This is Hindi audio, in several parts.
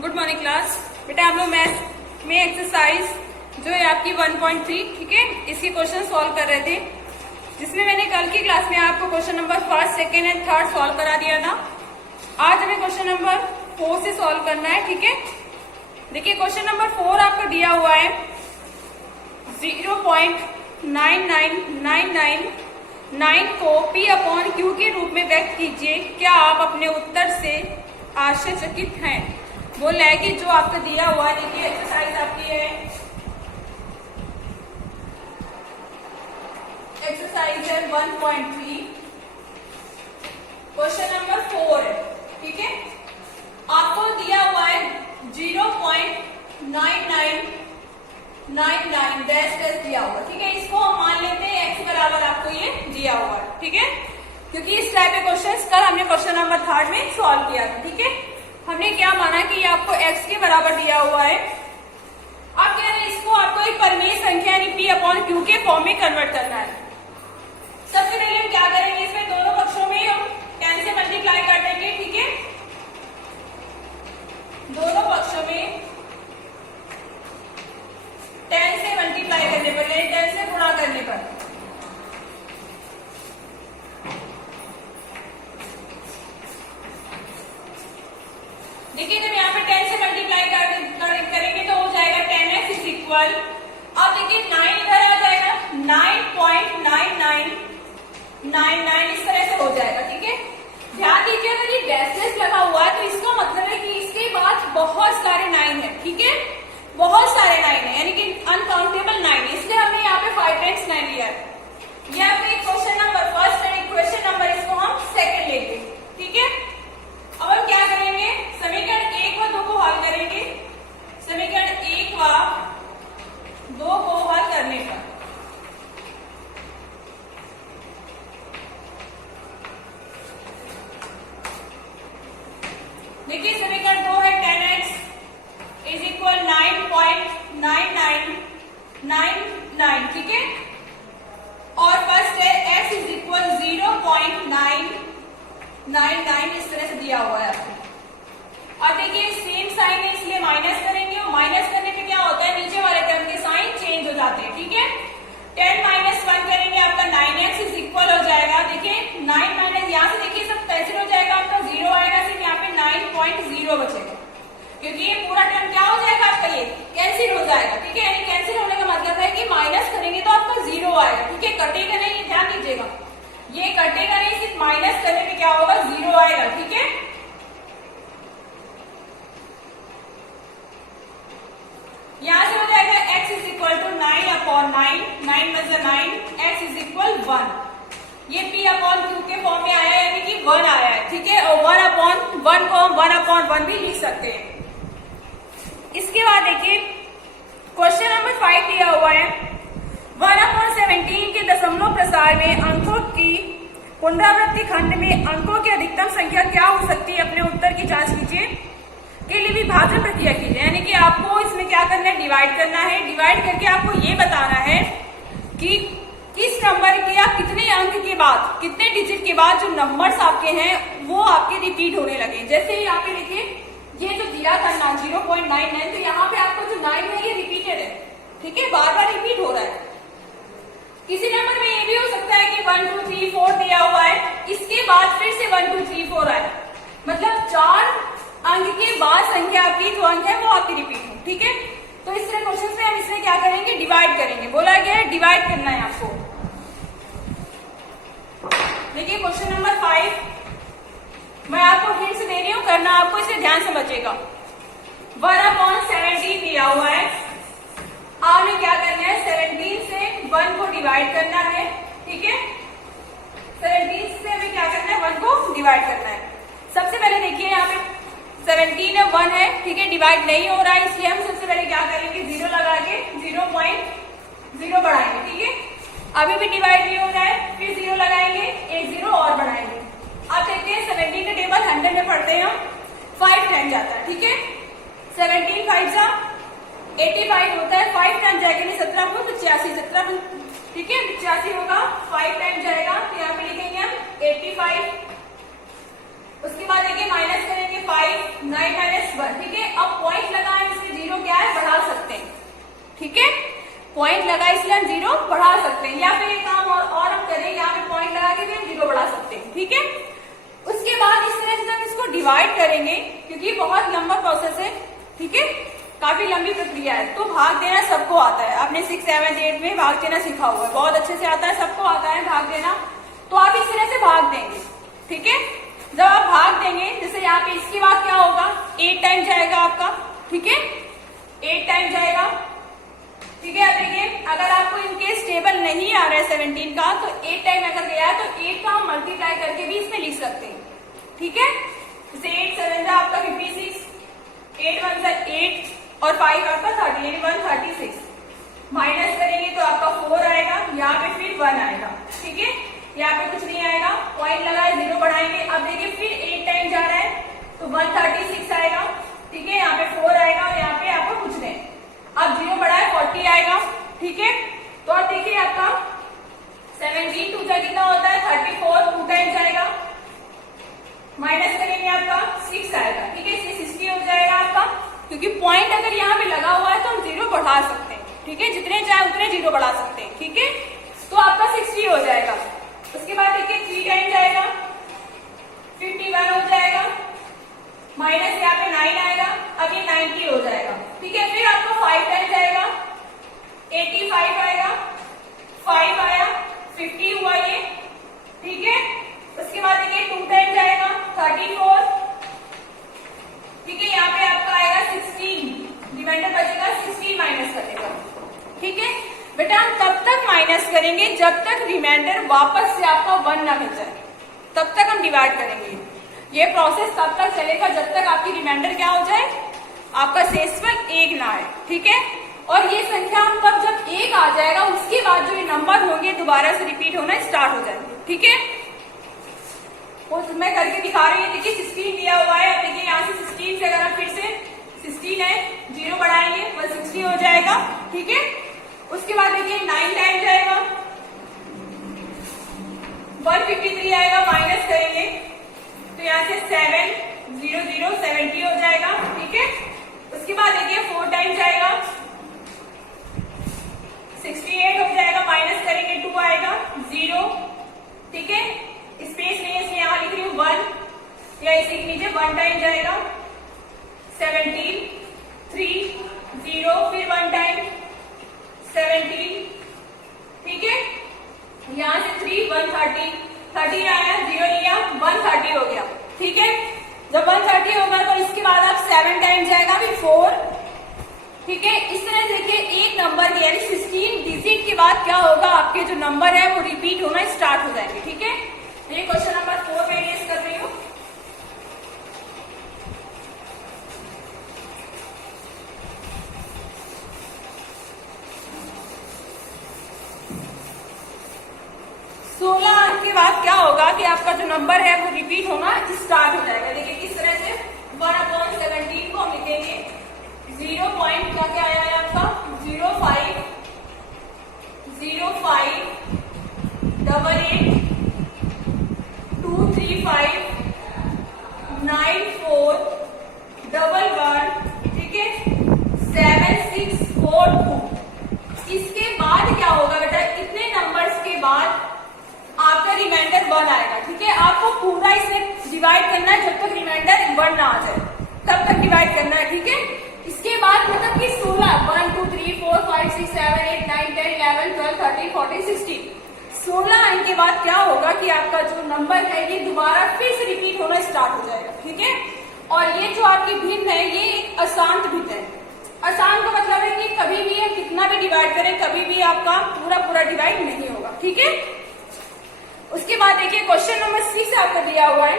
Good morning class. बेटा हम लोग मैथ में एक्सरसाइज जो है आपकी 1.3 ठीक है, इसके क्वेश्चन सॉल्व कर रहे थे, जिसमें मैंने कल की क्लास में आपको क्वेश्चन नंबर 1, 2 एंड 3 सॉल्व करा दिया था। आज हमें क्वेश्चन नंबर 4 से सॉल्व करना है। ठीक है, देखिए क्वेश्चन नंबर 4 आपको दिया हुआ है 0.99999 को P/Q के रूप में व्यक्त कीजिए। क्या आप अपने उत्तर से आश्चर्यचकित हैं? बोला है कि जो आपको दिया हुआ है, देखिए एक्सरसाइज आपकी है, एक्सरसाइज है 1.3, क्वेश्चन नंबर 4 है। ठीक है, आपको दिया हुआ है 0.9999 डैश दिया हुआ। ठीक है, इसको हम मान लेते हैं x बराबर आपको ये दिया हुआ है। ठीक है, क्योंकि इस टाइप के क्वेश्चंस कल हमने क्वेश्चन नंबर 3 में सॉल्व किया था। ठीक है, हमने क्या माना कि ये आपको x के बराबर दिया हुआ है। आप कह रहे हैं इसको आपको एक परिमेय संख्या यानी P/Q के फॉर्म में कन्वर्ट करना है। सबसे पहले हम क्या करेंगे, इसमें दोनों पक्षों में हम 10 से मल्टीप्लाई कर देंगे। ठीक है, दोनों पक्षों में 10 से मल्टीप्लाई करने पर यानी 10 से गुणा करने पर देखिए, जब यहाँ पे 10 से मल्टीप्लाई करेंगे तो हो जाएगा 10x इज इक्वल, अब देखिए 9 इधर आ जाएगा 9.9999 इस तरह से हो जाएगा। ठीक है, ध्यान दीजिए अगर ये डैशलेस लगा हुआ है तो इसका मतलब है कि इसके बाद बहुत सारे 9 है। ठीक है, बहुत सारे 9 है यानी कि अनकाउंटेबल 9 है, इसलिए हमने यहाँ पे 5 टाइम्स 9 लिया है। ये आपके क्वेश्चन नंबर 1 और क्वेश्चन नंबर इसको हम 2 लेंगे। ठीक है, अब हम क्या करेंगे, समीकरण 1 व 2 को हल करेंगे। समीकरण 1 व 2 को हल करने पर देखिए समीकरण 2 है 10x इज इक्वल 9.9999। ठीक है, और फर्स्ट है x इज इक्वल 0.999 इस तरह से दिया हुआ है आपको। अब देखिए सेम साइन है इसलिए माइनस करेंगे, और माइनस करने पे क्या होता है, नीचे वाले टर्म के साइन चेंज हो जाते हैं। ठीक है, 10 - 1 करेंगे आपका 9x इज इक्वल हो जाएगा, देखिए 9 माइनस यहाँ से देखिए सब कैंसिल हो जाएगा, आपका 0 आएगा, सिर्फ यहाँ पे 9.0 बचेगा, क्योंकि ये पूरा टर्म क्या हो जाएगा आपका, ये कैंसिल हो जाएगा। ठीक है, यानी कैंसिल होने का मतलब है कि माइनस करेंगे तो आपका 0 आएगा। ठीक है, कटेगा नहीं, ध्यान दीजिएगा, ये कटेगा नहीं, सिर्फ माइनस करने पे क्या होगा, 0 आएगा। ठीक है, यहां से हो जाएगा x इज इक्वल टू 9/9, 9 मतलब 9, x इज इक्वल 1। ये P/Q के फॉर्म में आया है यानी कि 1 आया है। ठीक है, और 1/1 को हम 1/1 भी लिख सकते हैं। इसके बाद देखिए क्वेश्चन नंबर 5 दिया हुआ है 1/17 के दशमलव प्रसार में अंकों की पुनरावृत्ति खंड में अंकों की अधिकतम संख्या क्या हो सकती है, अपने उत्तर की जांच कीजिए। के लिए विभाजन प्रक्रिया कीजिए, यानी कि आपको इसमें क्या करना है, डिवाइड करना है। डिवाइड करके आपको ये बताना है कि किस नंबर के आप कितने अंक के बाद, कितने डिजिट के बाद जो नंबर्स आपके हैं वो आपके रिपीट होने लगे। जैसे यहाँ पे देखिए ये जो दिया था ना 0.99, तो यहाँ पे आपको जो 9 है ये रिपीटेड है। ठीक है, बार बार रिपीट हो रहा है। किसी नंबर में ये भी हो सकता है कि 1 2 3 4 दिया हुआ है, इसके बाद फिर से 1 2 3 4 आए, मतलब 4 अंक के बाद संख्या आपकी जो अंक है वो आपकी रिपीट हो। ठीक है, तो इस तरह क्वेश्चन में हम इसमें क्या करेंगे, डिवाइड करेंगे। बोला गया है डिवाइड करना है आपको। देखिए क्वेश्चन नंबर 5 मैं आपको हिंट्स दे रही हूँ, करना आपको, इसे ध्यान समझिएगा। 1/17 दिया हुआ है, आपने क्या करना है, 17 से 1 को डिवाइड करना है। ठीक है, 17 से हमें क्या करना है, 1 को डिवाइड करना है। सबसे पहले देखिए यहाँ पे 17 है 1 है, ठीक है, डिवाइड नहीं हो रहा है, इसलिए हम सबसे पहले क्या करेंगे, 0 लगा के 0.0 बढ़ाएंगे। ठीक है, अभी भी डिवाइड नहीं हो रहा है, फिर 0 लगाएंगे, एक 0 और बढ़ाएंगे। अब देखते हैं 17 का टेबल 100 में पढ़ते हैं हम, 5 टाइम जाता है। ठीक है, 17 5 जा 85 होता है, 5 टाइम जाएगा 17 को 85, 17। ठीक है, 85 होगा, 5 टाइम जाएगा, तो यहाँ पे लिखेंगे हम 85 उसके बाद देखिए माइनस करेंगे 5, 9 माइनस 1, ठीक है। अब पॉइंट लगाए इसमें जीरो क्या है, बढ़ा सकते हैं, ठीक है। पॉइंट लगा इसलिए हम जीरो बढ़ा सकते हैं, या फिर एक काम और हम करें, यहाँ पे पॉइंट लगा के भी हम जीरो बढ़ा सकते हैं, ठीक है। उसके बाद इस तरह से हम इसको डिवाइड करेंगे, क्योंकि बहुत लंबा प्रोसेस है, ठीक है, काफी लंबी प्रक्रिया है। तो भाग देना सबको आता है, आपने 6, 7, 8 में भाग देना सीखा हुआ है, बहुत अच्छे से आता है, सबको आता है भाग देना। तो आप इस तरह से भाग देंगे, ठीक है। जब आप भाग देंगे, जैसे यहाँ पे इसके बाद क्या होगा, 8 टाइम जाएगा आपका, ठीक है, 8 टाइम जाएगा, ठीक है। अब देखिए अगर आपको इनकेस टेबल नहीं आ रहा है 17 का, तो 8 टाइम अगर गया तो 8 का हम मल्टीप्लाई करके भी इसमें लिख सकते हैं, ठीक है। जैसे 8 7 जा आपका 56, 8 1 जा 8 और 5 आपका 30, 136। माइनस करेंगे तो आपका 4 आएगा, यहाँ पे फिर 1 आएगा, ठीक है। यहाँ पे कुछ नहीं आएगा, पॉइंट लगाए, जीरो बढ़ाएंगे। अब देखिए फिर 8 टाइम जा रहा है तो 136 आएगा, ठीक है। यहाँ पे 4 आएगा और यहाँ पे आपको कुछ नहीं, अब जीरो बढ़ाए 40 आएगा, ठीक है। तो अब देखिए आपका 17 टू का कितना होता है 34, 2 टाइम जाएगा, माइनस करेंगे आपका 6 आएगा, ठीक है। इसलिए 60 हो जाएगा आपका, क्योंकि पॉइंट अगर यहाँ पे लगा हुआ है तो हम जीरो बढ़ा सकते हैं, ठीक है, जितने चाहे उतने जीरो बढ़ा सकते हैं, ठीक है। तो आपका 60 हो जाएगा। उसके बाद देखिए 3 टाइम जाएगा, 51 हो जाएगा, माइनस यहाँ पे 9 आएगा, अब ये 90 हो जाएगा, ठीक है। फिर आपको 5 टाइम जाएगा, 85 आएगा, 5 आया, 50 हुआ ये, ठीक है। उसके बाद देखिए 2 टाइम जाएगा, 34, ठीक है। यहाँ पे आपका आएगा 16, रिमाइंडर बचेगा 16 माइनस करेगा, ठीक है। बेटा हम तब तक माइनस करेंगे जब तक रिमाइंडर वापस से आपका 1 ना मिल जाए, तब तक हम डिवाइड करेंगे। ये प्रोसेस तब तक चलेगा जब तक आपकी रिमाइंडर क्या हो जाए, आपका शेषफल 1 ना आए, ठीक है। और ये संख्या हम तब जब 1 आ जाएगा, उसके बाद जो ये नंबर होंगे दोबारा से रिपीट होना स्टार्ट हो जाएंगे, ठीक है। वो मैं करके दिखा रही हूँ, देखिए 16 दिया हुआ है। अब देखिए यहाँ से 16 से अगर हम फिर से 16 है, जीरो बढ़ाएंगे 160 हो जाएगा, ठीक है। उसके बाद देखिए 9 टाइम जाएगा, 153 आएगा, माइनस करेंगे तो यहाँ से 7 0 0 70 हो जाएगा, ठीक है। उसके बाद देखिए 4 टाइम जाएगा, 68 हो जाएगा, माइनस करेंगे 2 आएगा, 0, ठीक है। स्पेस नहीं है इसलिए यहाँ लिख रही हूँ 1, या इसी के नीचे 1 टाइम जाएगा, 17 3 0, फिर 1 टाइम 17, ठीक है। यहाँ से 3 130, 30 आया, 0 लिया, 130 हो गया, ठीक है। जब 130 होगा तो इसके बाद आप 7 टाइम जाएगा, अभी 4, ठीक है। इस तरह देखिए एक नंबर के यानी 16 डिजिट के बाद क्या होगा, आपके जो नंबर है वो रिपीट होना स्टार्ट हो जाएंगे, ठीक है। ये क्वेश्चन नंबर 4 में रेस कर रही हूँ। के बाद क्या होगा कि आपका जो नंबर है वो रिपीट होना स्टार्ट हो जाएगा। देखिए किस तरह से 1/17 को हम लिखेंगे 0 पॉइंट क्या क्या आया है आपका 05 05 88 235 94 11 ठीक है 7642। इसके बाद क्या होगा बेटा, इतने नंबर्स के बाद आपका रिमाइंडर 1 आएगा। ठीक है, आपको पूरा इसे डिवाइड करना है, जब तक रिमाइंडर 1 ना आ जाए तब तक डिवाइड करना है। ठीक है, इसके बाद मतलब कि 16 1 2 3 4 5 6 7 8 9 10 11 12 13 14 16 16 आने के बाद क्या होगा कि आपका जो नंबर है ये दोबारा फिर से रिपीट होना स्टार्ट हो जाएगा। ठीक है, और ये जो आपकी भिन्न है ये एक अशांत भिन्न है। अशांत का मतलब है कि कभी भी हम कितना भी डिवाइड करें कभी भी आपका पूरा डिवाइड नहीं होगा। ठीक है, उसके बाद देखिए क्वेश्चन नंबर 6 आपका दिया हुआ है,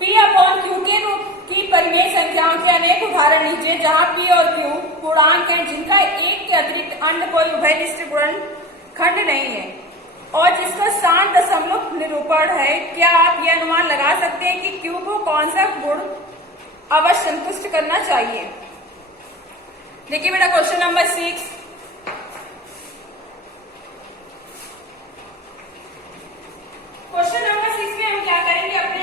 P अपॉन Q के रूप की परिमेय संख्याओं के अनेक उदाहरण लीजिए जहां P और Q पूर्णांक हैं जिनका एक के अतिरिक्त अन्य कोई उभयनिष्ठ गुणनखंड नहीं है और जिसका शांत दशमलव निरूपण है। क्या आप यह अनुमान लगा सकते हैं कि Q को कौन सा गुण अवश्य संतुष्ट करना चाहिए? देखिए बेटा क्वेश्चन नंबर 6, क्वेश्चन नंबर 6 में हम क्या करेंगे, अपने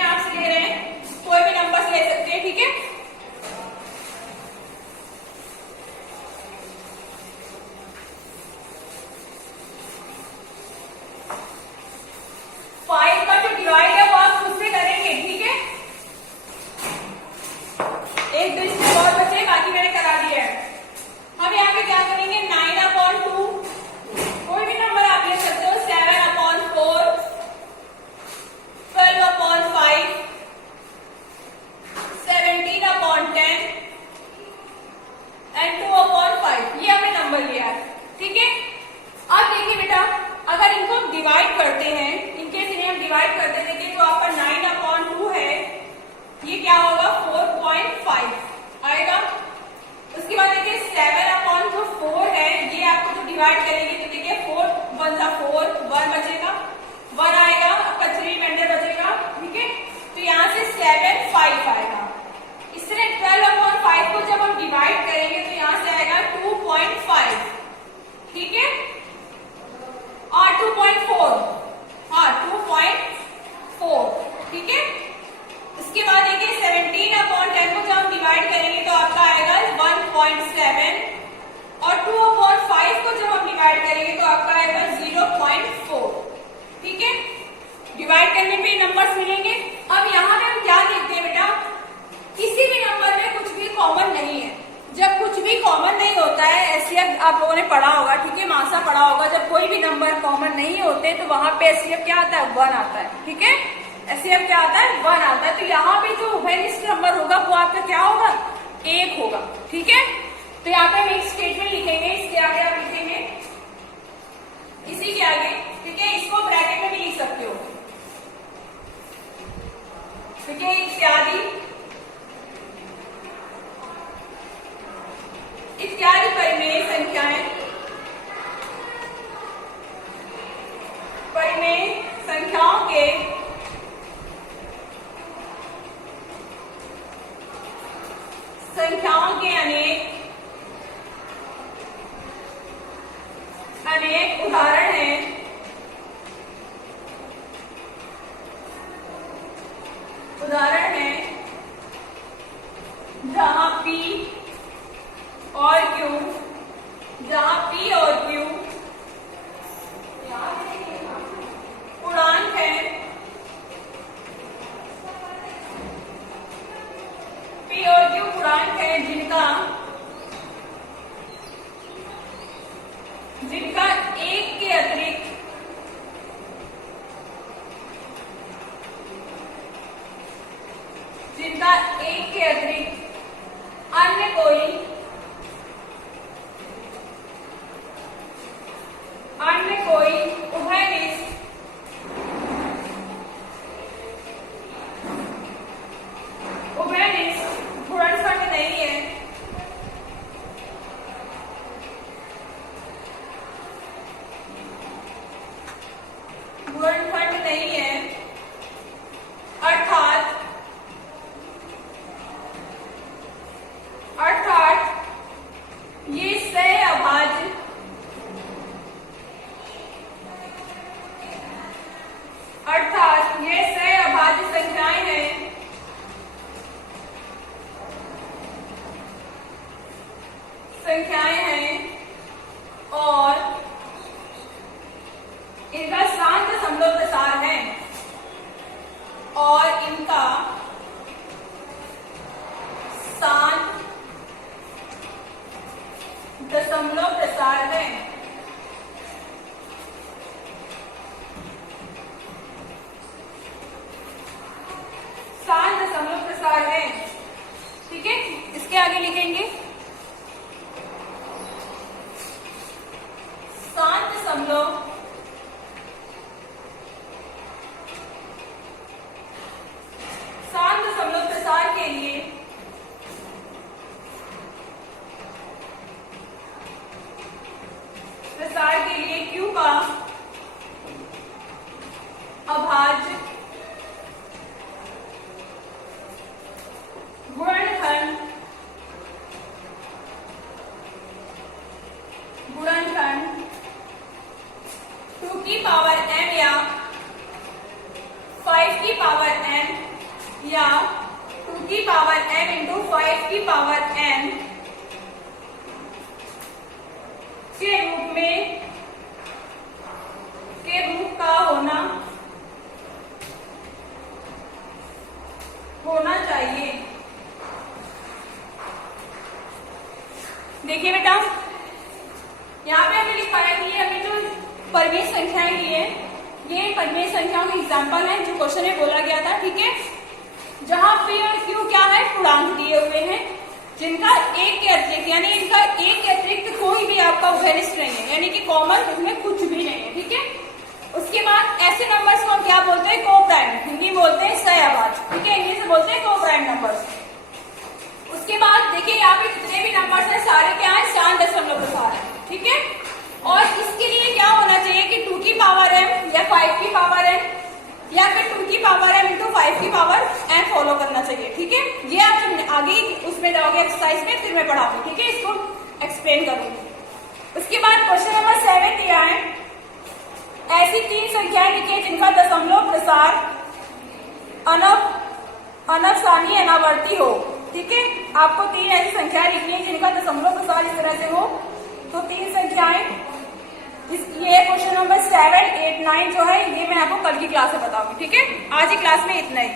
क्या होगा 4.5 आएगा। उसके बाद देखिए 7 जो 4 है ये आपको जो डिवाइड करेंगे तो देखिए 4 1 जा 4 1 बचेगा 1 आएगा आपका 3 रिमाइंडर बचेगा। ठीक है, तो यहाँ से 7 5 आएगा। इसलिए 12/5 को जब हम डिवाइड करेंगे तो यहाँ से आएगा 2.5। ठीक है, और 2.4 हाँ 2.4। ठीक है, इसके बाद देखिए 17/10 को जब हम डिवाइड करेंगे तो आपका आएगा 1.7 और 2/5 को जब हम डिवाइड करेंगे तो आपका आएगा 0.4। ठीक है, डिवाइड करने पे नंबर्स मिलेंगे। अब यहाँ पे हम क्या देखते हैं बेटा, किसी भी नंबर में कुछ भी कॉमन नहीं है। जब कुछ भी कॉमन नहीं होता है, एचसीएफ आप लोगों ने पढ़ा होगा, ठीक है, मासा पढ़ा होगा, जब कोई भी नंबर कॉमन नहीं होते तो वहां पे एचसीएफ क्या आता है 1 आता है। ठीक है, एचसीएफ क्या आता है 1 आता है। तो यहाँ पे जो उभयनिष्ठ नंबर होगा वो आपका क्या होगा 1 होगा। ठीक है, तो यहाँ पे हम एक स्टेटमेंट लिखेंगे, इसके आगे आप लिखेंगे इसी के आगे। ठीक है, इसको ब्रैकेट में भी लिख सकते हो। ठीक है, इत्यादि परिमेय संख्याओं के अनेक उदाहरण हैं। जहां P और Q पूर्णांक है। P और Q पूर्णांक है जिनका एक के अतिरिक्त अन्य कोई उभयनिष्ठ गुणनखंड नहीं है। अर्थात ये सहअभाज्य संख्याएं हैं। और इनका शांत दशमलव प्रसार है। ठीक है, इसके आगे लिखेंगे शांत दशमलव प्रसार के लिए Q का अभाज्य गुणनखंड 2 की पावर m या 5 की पावर n या 2 की पावर m इंटू 5 की पावर n के रूप का होना चाहिए। देखिए बेटा, यहाँ पे हमने लिखा है कि ये अभी जो परिमेय संख्याएं ली है, ये परिमेय संख्याओं के एग्जाम्पल है जो क्वेश्चन में बोला गया था। ठीक है, जहां P और Q क्या है पूर्णांक दिए हुए हैं जिनका एक के अतिरिक्त यानी इनका एक के अतिरिक्त कोई भी आपका उभयनिष्ठ नहीं है, यानी कि कॉमन इसमें कुछ भी नहीं है। ठीक है, उसके बाद ऐसे नंबर्स को हम क्या बोलते हैं, को प्राइम, हिंदी बोलते हैं सहअभाज्य, ठीक है, इंग्लिश में बोलते हैं को प्राइम नंबर्स। उसके बाद देखिए यहाँ पे जितने भी नंबर्स हैं सारे क्या है, शांत दशमलव प्रसार है, ठीक है। और इसके लिए क्या होना चाहिए कि 2 की पावर m या 5 की पावर m या फिर 2 की पावर m इंटू 5 की पावर n फॉलो करना चाहिए, ठीक है। ये आप जब आगे उसमें जाओगे एक्सरसाइज में फिर मैं पढ़ाऊंगी, ठीक है, इसको एक्सप्लेन करूंगी। उसके बाद क्वेश्चन नंबर 7 दिया है, ऐसी 3 संख्याएं लिखिए जिनका दशमलव प्रसार अनवसानी अनावर्ती हो, ठीक है। आपको 3 ऐसी संख्याएं लिखनी है जिनका दशमलव प्रसार इस तरह से हो। तो 3 संख्याएं, ये क्वेश्चन नंबर 7, 8, 9 जो है ये मैं आपको कल की क्लास में बताऊंगी, ठीक है। आज की क्लास में इतना ही।